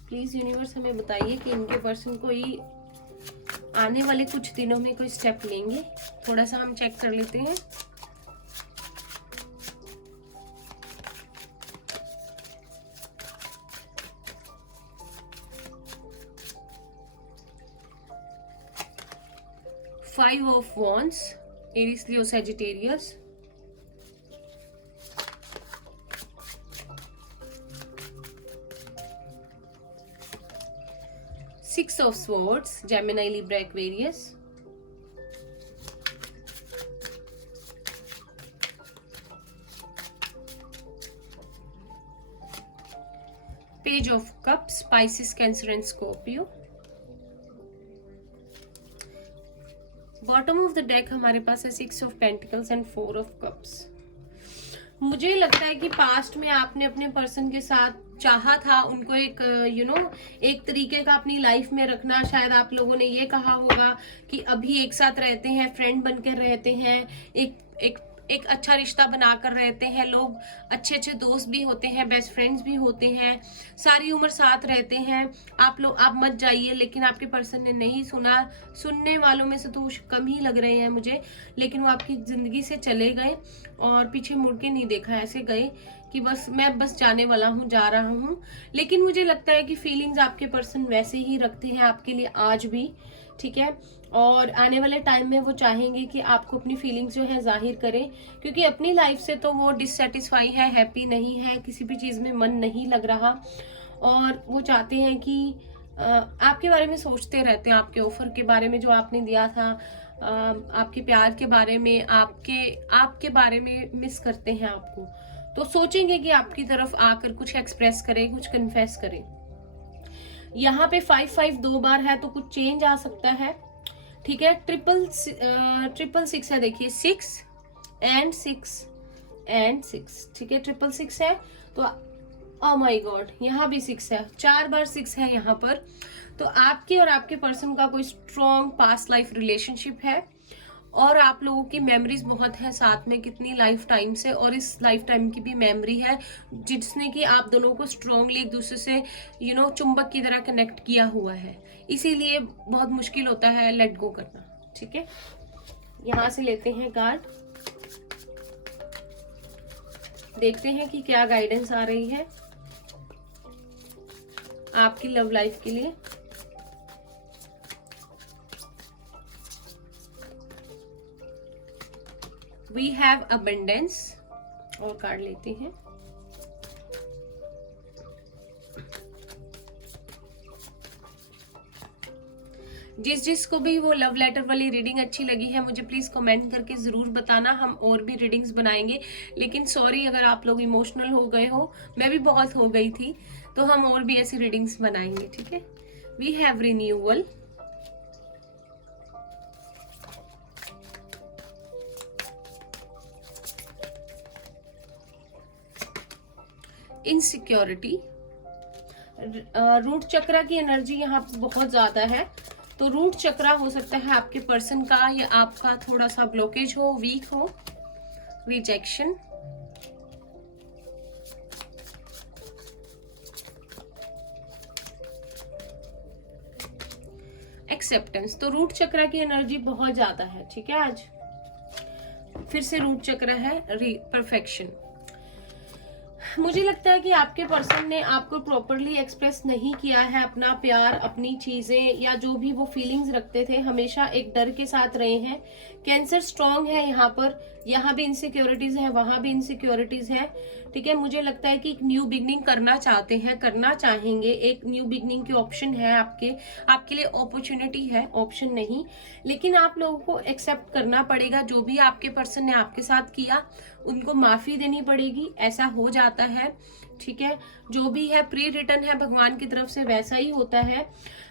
प्लीज यूनिवर्स हमें बताइए कि इनके पर्सन कोई आने वाले कुछ दिनों में कोई स्टेप लेंगे। थोड़ा सा हम चेक कर लेते हैं। Five of wands, Aries, Leo, Sagittarius. Six of swords, Gemini, Libra, Aquarius. Page of cups, Pisces, Cancer and Scorpio. Bottom of the deck हमारे पास है six of pentacles and four of cups. मुझे लगता है कि पास्ट में आपने अपने पर्सन के साथ चाहा था उनको एक एक तरीके का अपनी लाइफ में रखना। शायद आप लोगों ने ये कहा होगा कि अभी एक साथ रहते हैं, फ्रेंड बनकर रहते हैं, एक अच्छा रिश्ता बनाकर रहते हैं, लोग अच्छे अच्छे दोस्त भी होते हैं, बेस्ट फ्रेंड्स भी होते हैं, सारी उम्र साथ रहते हैं। आप मत जाइए, लेकिन आपके पर्सन ने नहीं सुना। सुनने वालों में से तो कम ही लग रहे हैं मुझे, लेकिन वो आपकी जिंदगी से चले गए और पीछे मुड़ के नहीं देखा। ऐसे गए कि मैं बस जाने वाला हूँ, जा रहा हूँ। लेकिन मुझे लगता है कि फीलिंग्स आपके पर्सन वैसे ही रखते हैं आपके लिए आज भी, ठीक है। और आने वाले टाइम में वो चाहेंगे कि आपको अपनी फीलिंग्स जो है जाहिर करें, क्योंकि अपनी लाइफ से तो वो डिससेटिस्फाई है, हैप्पी नहीं है, किसी भी चीज में मन नहीं लग रहा। और वो चाहते हैं कि आपके बारे में सोचते रहते हैं, आपके ऑफर के बारे में जो आपने दिया था, आपके प्यार के बारे में, आपके बारे में मिस करते हैं आपको। तो सोचेंगे कि आपकी तरफ आकर कुछ एक्सप्रेस करें, कुछ कन्फेस करें। यहाँ पे 5-5 2 बार है, तो कुछ चेंज आ सकता है, ठीक है। ट्रिपल सिक्स है, देखिए 6 एंड 6 एंड 6, ठीक है। 666 है, तो ओ माय गॉड, यहाँ भी 6 है, 4 बार 6 है यहाँ पर। तो आपके और आपके पर्सन का कोई स्ट्रॉन्ग पास्ट लाइफ रिलेशनशिप है और आप लोगों की मेमोरीज बहुत है साथ में, कितनी लाइफ टाइम से, और इस लाइफ टाइम की भी मेमोरी है जिसने कि आप दोनों को स्ट्रांगली एक दूसरे से चुंबक की तरह कनेक्ट किया हुआ है। इसीलिए बहुत मुश्किल होता है लेट गो करना, ठीक है। यहां से लेते हैं कार्ड, देखते हैं कि क्या गाइडेंस आ रही है आपकी लव लाइफ के लिए। वी हैव अबंडेंस, और कार्ड लेते हैं। जिसको भी वो लव लेटर वाली रीडिंग अच्छी लगी है, मुझे प्लीज कमेंट करके जरूर बताना। हम और भी रीडिंग्स बनाएंगे, लेकिन सॉरी अगर आप लोग इमोशनल हो गए हो, मैं भी बहुत हो गई थी, तो हम और भी ऐसी रीडिंग्स बनाएंगे, ठीक है। We have renewal, insecurity, root chakra की एनर्जी यहाँ पे बहुत ज्यादा है, तो रूट चक्रा हो सकता है आपके पर्सन का या आपका थोड़ा सा ब्लॉकेज हो, वीक हो। रिजेक्शन, एक्सेप्टेंस, तो रूट चक्रा की एनर्जी बहुत ज्यादा है, ठीक है। आज फिर से रूट चक्र है, परफेक्शन। मुझे लगता है कि आपके पर्सन ने आपको प्रॉपरली एक्सप्रेस नहीं किया है अपना प्यार, अपनी चीजें, या जो भी वो फीलिंग्स रखते थे, हमेशा एक डर के साथ रहे हैं। कैंसर स्ट्रांग है यहाँ पर, यहाँ भी इनसिक्योरिटीज है, वहां भी इनसिक्योरिटीज है, ठीक है। मुझे लगता है कि एक न्यू बिगनिंग करना चाहते हैं, करना चाहेंगे। एक न्यू बिगनिंग की ऑप्शन है आपके लिए, अपॉर्चुनिटी है, ऑप्शन नहीं। लेकिन आप लोगों को एक्सेप्ट करना पड़ेगा, जो भी आपके पर्सन ने आपके साथ किया उनको माफी देनी पड़ेगी, ऐसा हो जाता है, ठीक है। जो भी है प्री रिटर्न है भगवान की तरफ से, वैसा ही होता है।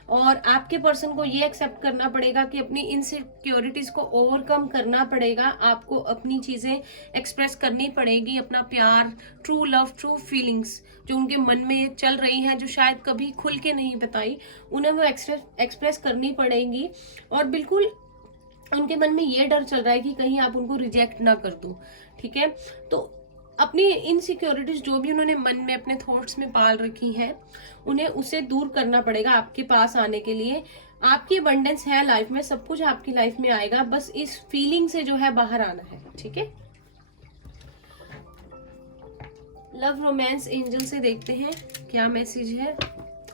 और आपके पर्सन को ये एक्सेप्ट करना पड़ेगा कि अपनी इनसिक्योरिटीज को ओवरकम करना पड़ेगा, आपको अपनी चीजें एक्सप्रेस करनी पड़ेगी, अपना प्यार, ट्रू लव, ट्रू फीलिंग्स जो उनके मन में चल रही हैं, जो शायद कभी खुल के नहीं बताई, उन्हें वो एक्सप्रेस करनी पड़ेगी। और बिल्कुल उनके मन में ये डर चल रहा है कि कहीं आप उनको रिजेक्ट ना कर दो, ठीक है। तो अपनी इनसिक्योरिटीज जो भी उन्होंने मन में अपने थॉट्स में पाल रखी हैं, उन्हें उसे दूर करना पड़ेगा आपके पास आने के लिए। आपकी अबंडेंस है लाइफ में, सब कुछ आपकी लाइफ में आएगा, बस इस फीलिंग से जो है बाहर आना है, ठीक है। लव रोमांस एंजल से देखते हैं क्या मैसेज है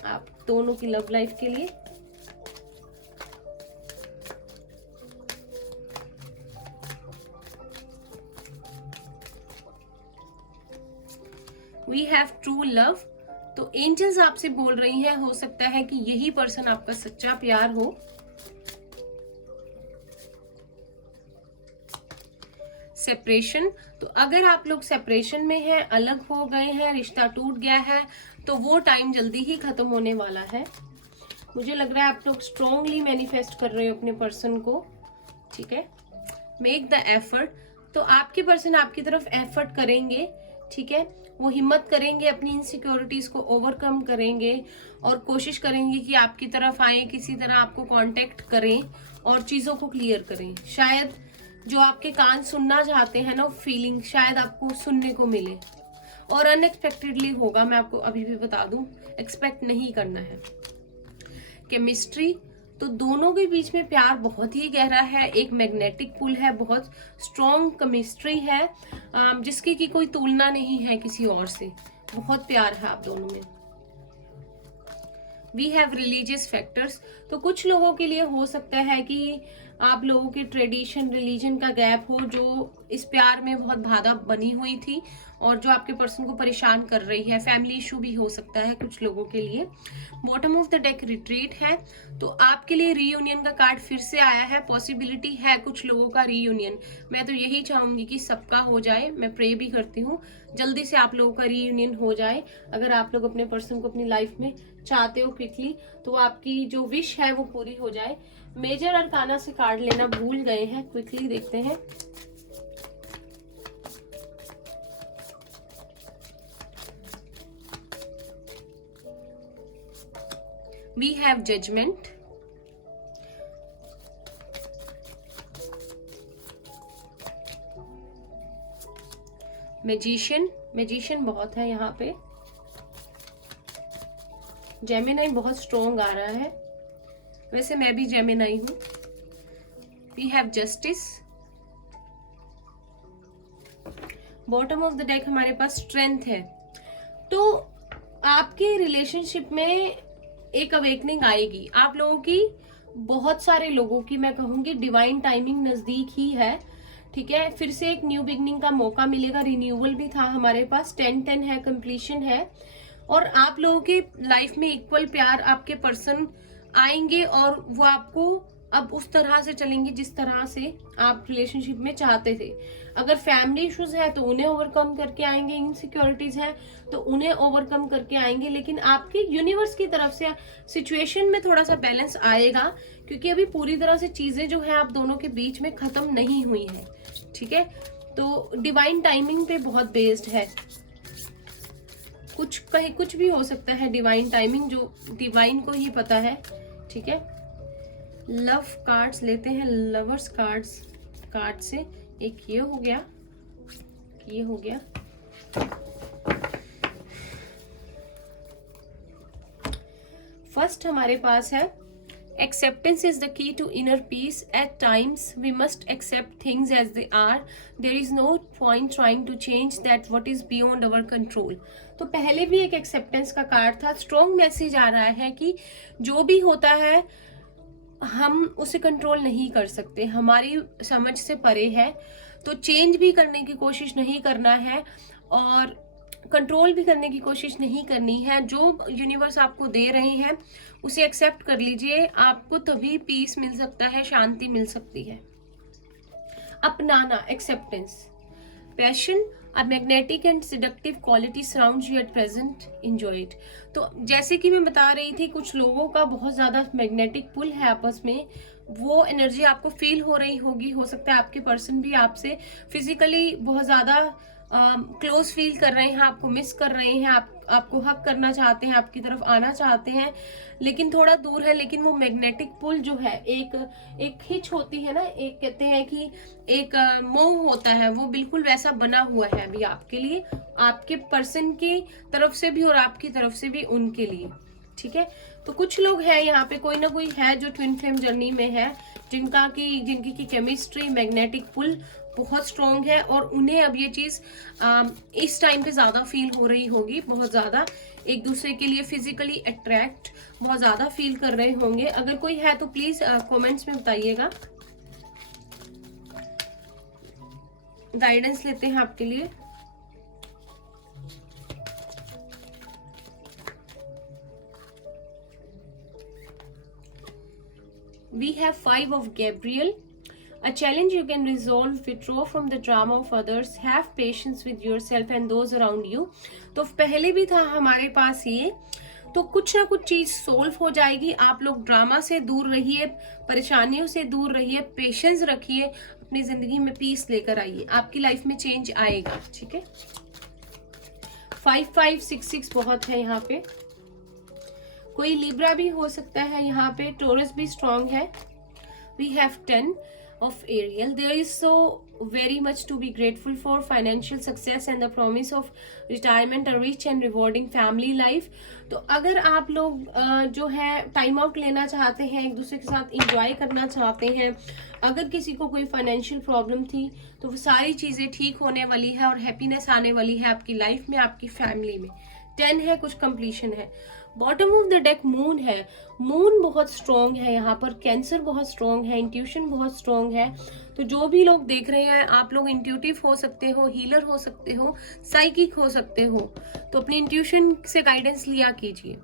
आप दोनों की लव लाइफ के लिए। We have true love. तो एंजल्स आपसे बोल रही हैं, हो सकता है कि यही पर्सन आपका सच्चा प्यार हो। सेपरेशन, तो अगर आप लोग सेपरेशन में हैं, अलग हो गए हैं, रिश्ता टूट गया है, तो वो टाइम जल्दी ही खत्म होने वाला है। मुझे लग रहा है आप लोग स्ट्रांगली मैनिफेस्ट कर रहे हो अपने पर्सन को, ठीक है। मेक द एफर्ट, तो आपके पर्सन आपकी तरफ एफर्ट करेंगे, ठीक है। वो हिम्मत करेंगे, अपनी इनसिक्योरिटीज को ओवरकम करेंगे और कोशिश करेंगे कि आपकी तरफ आए, किसी तरह आपको कांटेक्ट करें और चीजों को क्लियर करें। शायद जो आपके कान सुनना चाहते हैं ना, फीलिंग शायद आपको सुनने को मिले, और अनएक्सपेक्टेडली होगा। मैं आपको अभी भी बता दूं, एक्सपेक्ट नहीं करना है। केमिस्ट्री, तो दोनों के बीच में प्यार बहुत ही गहरा है, एक मैग्नेटिक पुल है, बहुत स्ट्रॉन्ग केमिस्ट्री है, जिसकी की कोई तुलना नहीं है किसी और से। बहुत प्यार है आप दोनों में। वी हैव रिलीजियस फैक्टर्स, तो कुछ लोगों के लिए हो सकता है कि आप लोगों के ट्रेडिशन रिलीजन का गैप हो, जो इस प्यार में बहुत बाधा बनी हुई थी और जो आपके पर्सन को परेशान कर रही है। फैमिली इशू भी हो सकता है कुछ लोगों के लिए। Bottom of the deck retreat है, तो आपके लिए रीयूनियन का कार्ड फिर से आया है। पॉसिबिलिटी है कुछ लोगों का रीयूनियन। मैं तो यही चाहूंगी कि सबका हो जाए, मैं प्रे भी करती हूँ जल्दी से आप लोगों का रीयूनियन हो जाए। अगर आप लोग अपने पर्सन को अपनी लाइफ में चाहते हो क्विकली, तो आपकी जो विश है वो पूरी हो जाए। मेजर अरकाना से कार्ड लेना भूल गए हैं, क्विकली देखते हैं। We have judgement, magician, magician बहुत है यहाँ पे। जेमिनाई बहुत स्ट्रॉन्ग आ रहा है, वैसे मैं भी जेमिनाई हूं। We have justice. Bottom of the deck हमारे पास स्ट्रेंथ है। तो आपके रिलेशनशिप में एक अवेकनिंग आएगी आप लोगों की, बहुत सारे लोगों की। मैं कहूंगी डिवाइन टाइमिंग नजदीक ही है, ठीक है। फिर से एक न्यू बिगनिंग का मौका मिलेगा। रिन्यूअल भी था हमारे पास, 10-10 है, कंप्लीशन है, और आप लोगों की लाइफ में इक्वल प्यार आपके पर्सन आएंगे और वो आपको अब उस तरह से चलेंगे जिस तरह से आप रिलेशनशिप में चाहते थे। अगर फैमिली इश्यूज है तो उन्हें ओवरकम करके आएंगे, इनसिक्योरिटीज है तो उन्हें ओवरकम करके आएंगे। लेकिन आपके यूनिवर्स की तरफ से सिचुएशन में थोड़ा सा बैलेंस आएगा, क्योंकि अभी पूरी तरह से चीजें जो है आप दोनों के बीच में खत्म नहीं हुई है, ठीक है। तो डिवाइन टाइमिंग पे बहुत बेस्ड है। कुछ भी हो सकता है, डिवाइन टाइमिंग जो डिवाइन को ही पता है, ठीक है। लव कार्ड्स लेते हैं, लवर्स कार्ड से। एक ये हो गया, ये हो गया। फर्स्ट हमारे पास है acceptance is the key to inner peace. At times we must accept things as they are. There is no point trying to change that what is beyond our control. तो पहले भी एक एक्सेप्टेंस का card था। Strong message आ रहा है कि जो भी होता है हम उसे कंट्रोल नहीं कर सकते, हमारी समझ से परे है। तो चेंज भी करने की कोशिश नहीं करना है और कंट्रोल भी करने की कोशिश नहीं करनी है। जो यूनिवर्स आपको दे रहे हैं उसे एक्सेप्ट कर लीजिए, आपको तभी पीस मिल सकता है, शांति मिल सकती है। अपनाना, acceptance. Passion, a magnetic and seductive quality surrounds you at present, enjoy it. तो जैसे कि मैं बता रही थी, कुछ लोगों का बहुत ज्यादा मैग्नेटिक पुल है आपस में, वो एनर्जी आपको फील हो रही होगी। हो सकता है आपके पर्सन भी आपसे फिजिकली बहुत ज्यादा क्लोज फील कर रहे हैं, आपको मिस कर रहे हैं, आपको हक करना चाहते हैं, आपकी तरफ आना चाहते हैं, लेकिन थोड़ा दूर है। लेकिन वो मैग्नेटिक पुल जो है, एक खिंच होती है ना, एक कहते हैं कि एक मोह होता है, वो बिल्कुल वैसा बना हुआ है अभी आपके लिए, आपके पर्सन की तरफ से भी और आपकी तरफ से भी उनके लिए। ठीक है, तो कुछ लोग हैं यहाँ पे, कोई ना कोई है जो ट्विन फ्लेम जर्नी में है, जिनकी की केमिस्ट्री, मैग्नेटिक पुल बहुत स्ट्रॉन्ग है, और उन्हें अब ये चीज इस टाइम पे ज्यादा फील हो रही होगी, बहुत ज्यादा एक दूसरे के लिए फिजिकली अट्रैक्ट बहुत ज्यादा फील कर रहे होंगे। अगर कोई है तो प्लीज कमेंट्स में बताइएगा। गाइडेंस लेते हैं आपके लिए। We have 5 of Gabriel. A challenge you can resolve, withdraw from the drama of others, have patience with yourself and those around you. तो पहले भी था हमारे पास ये, तो कुछ ना कुछ चीज सोल्व हो जाएगी। आप लोग ड्रामा से दूर रहिए, परेशानियों से दूर रहिए, पेशेंस रखिए, अपनी जिंदगी में पीस लेकर आइए, आपकी लाइफ में चेंज आएगा। ठीक है, 5 5 6 6 बहुत है यहाँ पे। कोई लिब्रा भी हो सकता है यहाँ पे, टोरस भी स्ट्रॉन्ग है। We have 10 of Ariel. There is so very much to be grateful for: financial success and the promise of retirement, a rich and rewarding family life. तो अगर आप लोग जो है टाइम आउट लेना चाहते हैं, एक दूसरे के साथ इंजॉय करना चाहते हैं, अगर किसी को कोई फाइनेंशियल प्रॉब्लम थी तो वो सारी चीजें ठीक होने वाली है और हैप्पीनेस आने वाली है आपकी लाइफ में, आपकी फैमिली में। 10 है, कुछ कंप्लीशन है। Bottom of the deck moon है, मून बहुत स्ट्रॉन्ग है यहाँ पर, कैंसर बहुत स्ट्रॉन्ग है, इंट्यूशन बहुत स्ट्रॉन्ग है। तो जो भी लोग देख रहे हैं, आप लोग इंट्यूटिव हो सकते हो, हीलर हो सकते हो, साइकिक हो सकते हो, तो अपनी इंट्यूशन से गाइडेंस लिया कीजिए।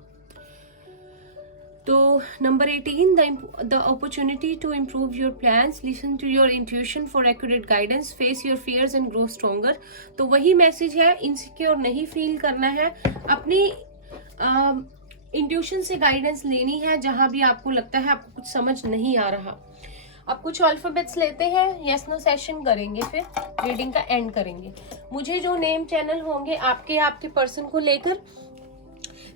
तो number 18, the opportunity to improve your plans, listen to your intuition for accurate guidance, face your fears and grow stronger. तो वही मैसेज है, इनसिक्योर नहीं फील करना है, अपनी इंट्यूशन से गाइडेंस लेनी है जहां भी आपको लगता है आपको कुछ समझ नहीं आ रहा। अब कुछ अल्फाबेट्स लेते हैं, यस नो सेशन करेंगे, फिर रीडिंग का एंड करेंगे। मुझे जो नेम चैनल होंगे आपके पर्सन को लेकर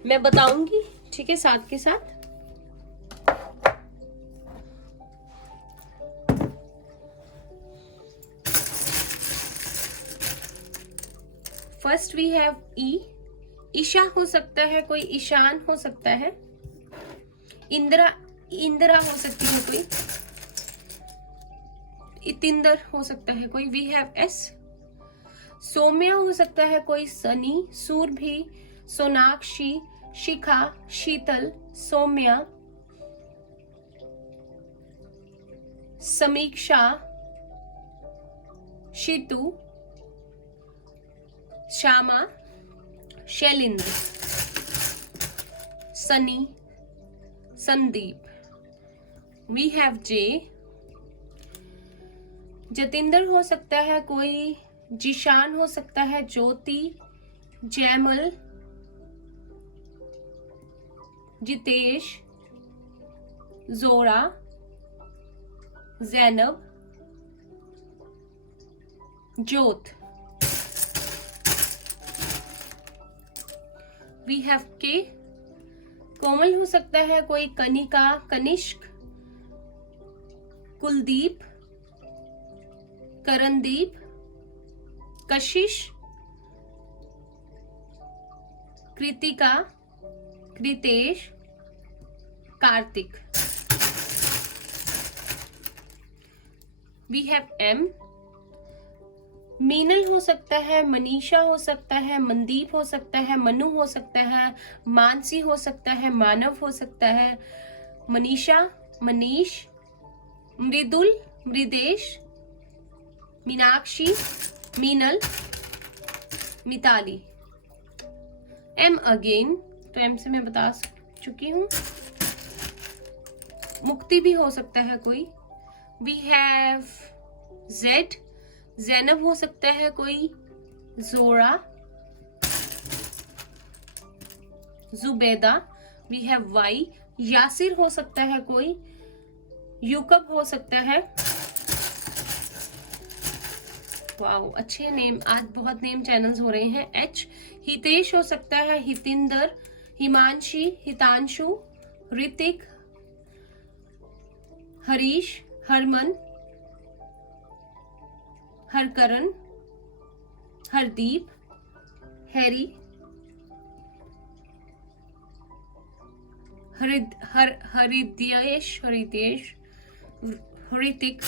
मैं बताऊंगी, ठीक है, साथ के साथ। फर्स्ट वी हैव ई, ईशा हो सकता है कोई, ईशान हो सकता है, इंदिरा हो सकती है कोई, इतिंदर हो सकता है कोई। वी हैव एस, सौम्या हो सकता है कोई, सनी, सूरभि, सोनाक्षी, शिखा, शीतल, सौम्या, समीक्षा, शितु, श्यामा, शैलेंद्र, सनी, संदीप। वी हैव जे, जतिंदर हो सकता है कोई, जिशान हो सकता है, ज्योति, जैमल, जितेश, जोरा, जैनब, ज्योत। वी हैव के, कोमल हो सकता है कोई, Kanika, Kanishka, Kuldeep, Karandeep, Kashish, Kritika, Kritesh, Kartik. We have M, Meenal हो सकता है, मनीषा हो सकता है, मनदीप हो सकता है, मनु हो सकता है, मानसी हो सकता है, मानव हो सकता है, मनीषा, मनीष, मृदुल, मृदेश, मीनाक्षी, मीनल, मिताली। एम अगेन, तो एम से मैं बता चुकी हूं। मुक्ति भी हो सकता है कोई। वी हैव जेड, जैनब हो सकता है कोई, Zora, Zubaida. We have Y, Yasir हो सकता है कोई, युकब हो सकता है, वाओ, अच्छे नेम, आज बहुत नेम चैनल्स हो रहे हैं। एच, हितेश हो सकता है, Hitinder, Himanshi, Hitanshu, Hrithik, Harish, Harman, Harkaran, Hardeep, Harry, Haridesh, Hrithik,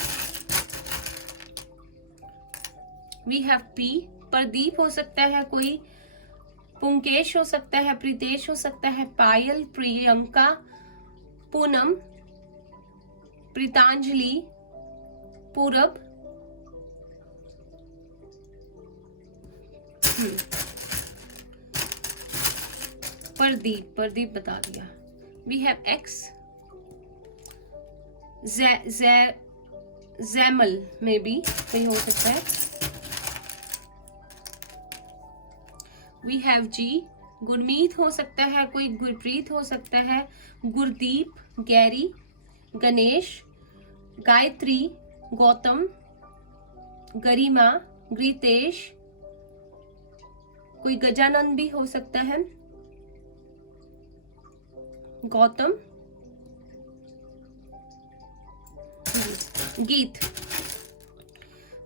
we have P, Pradeep हो सकता है कोई, पुंकेश हो सकता है, प्रीतेश हो सकता है, पायल, प्रियंका, पूनम, प्रीतांजलि, पूरब, प्रदीप बता दिया। वी हैव एक्स, जैमल में भी कोई हो सकता है। वी हैव जी, गुरमीत हो सकता है कोई, गुरप्रीत हो सकता है, गुरदीप, गैरी, गणेश, गायत्री, गौतम, गरिमा, गीतेश, कोई गजानंद भी हो सकता है, गौतम, गीत।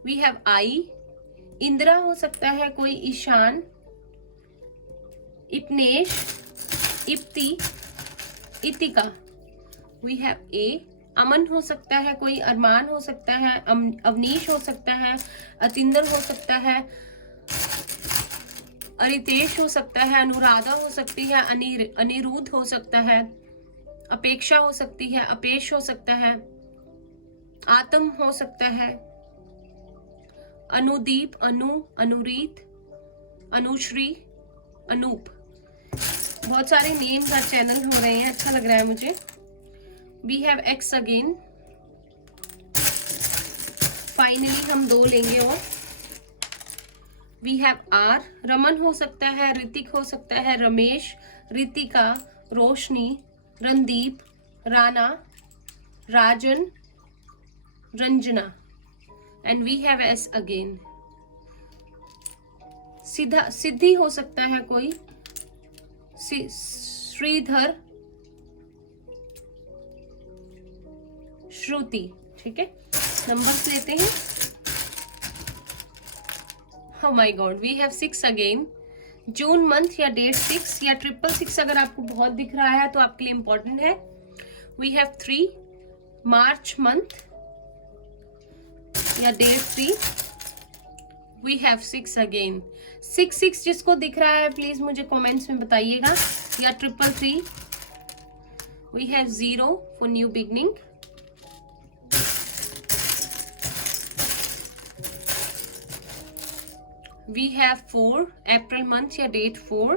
वी हैव आई, इंदिरा हो सकता है कोई, ईशान, इपनेश, इप्ति, इतिका। वी हैव ए, अमन हो सकता है कोई, अरमान हो सकता है, अवनीश हो सकता है, अतिंदर हो सकता है, अरितेश हो सकता है, अनुराधा हो सकती है, अनिरुद्ध हो सकता है, अपेक्षा हो सकती है, अपेश हो सकता है, आत्म हो सकता है, अनुदीप, अनुरीत, अनुश्री, अनूप। बहुत सारे नेम का चैनल हो रहे हैं, अच्छा लग रहा है मुझे। We have X again, finally हम 2 लेंगे और वी हैव आर, रमन हो सकता है, ऋतिक हो सकता है, Ramesh, Ritika, Roshni, Randeep, Rana, Rajan, Ranjana. And we have S again, Siddhi हो सकता है कोई, श्रीधर, श्रुति। ठीक है, नंबर्स लेते हैं। Oh my God, we have 6 again. June month या डेट 6 या 666 अगर आपको बहुत दिख रहा है तो आपके लिए इंपॉर्टेंट है। वी हैव 3 मार्च मंथ या डेट 3। We have 6 again. 6 जिसको दिख रहा है प्लीज मुझे कमेंट्स में बताइएगा, या 333। We have 0 for new beginning. We have 4 April month या डेट 4।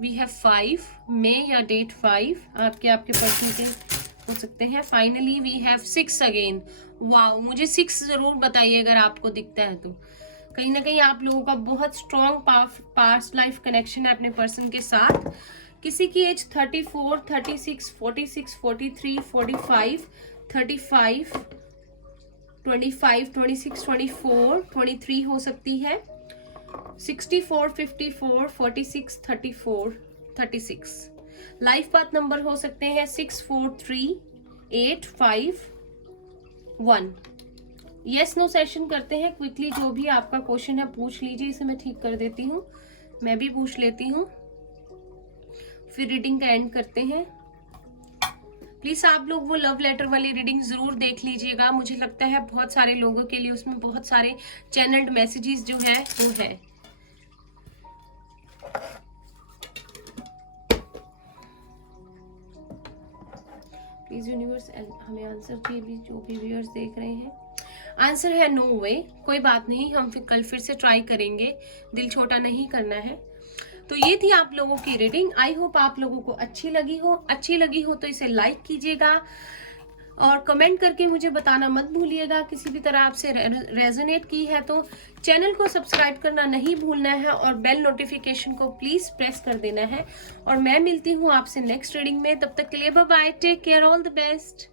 We have 5 मई या डेट 5, आपके पर्सन के हो सकते हैं। Finally we have 6 again. Wow, मुझे 6 जरूर बताइए अगर आपको दिखता है तो। कहीं ना कहीं आप लोगों का बहुत स्ट्रॉन्ग पास्ट लाइफ कनेक्शन है अपने पर्सन के साथ। किसी की एज 34, 36, 46, 43, 45, 35, 25, 26, 24, 23 हो सकती है, 64, 54, 46, 34, 36। लाइफ पाथ नंबर हो सकते हैं 6, 4, 3, 8, 5, 1। यस नो सेशन करते हैं क्विकली। जो भी आपका क्वेश्चन है पूछ लीजिए, इसे मैं ठीक कर देती हूँ, मैं भी पूछ लेती हूँ, फिर रीडिंग का एंड करते हैं। प्लीज आप लोग वो लव लेटर वाली रीडिंग जरूर देख लीजिएगा। मुझे लगता है बहुत सारे लोगों के लिए उसमें बहुत सारे चैनल्ड मैसेजेस जो है वो है। प्लीज यूनिवर्स हमें आंसर दीजिए, जो भी व्यूअर्स देख रहे हैं। आंसर है नो वे। कोई बात नहीं, हम कल फिर से ट्राई करेंगे, दिल छोटा नहीं करना है। तो ये थी आप लोगों की रीडिंग। आई होप आप लोगों को अच्छी लगी हो तो इसे लाइक कीजिएगा और कमेंट करके मुझे बताना मत भूलिएगा। किसी भी तरह आपसे रेजोनेट की है तो चैनल को सब्सक्राइब करना नहीं भूलना है और बेल नोटिफिकेशन को प्लीज प्रेस कर देना है। और मैं मिलती हूँ आपसे नेक्स्ट रीडिंग में, तब तक के लिए bye bye, take care, all the best.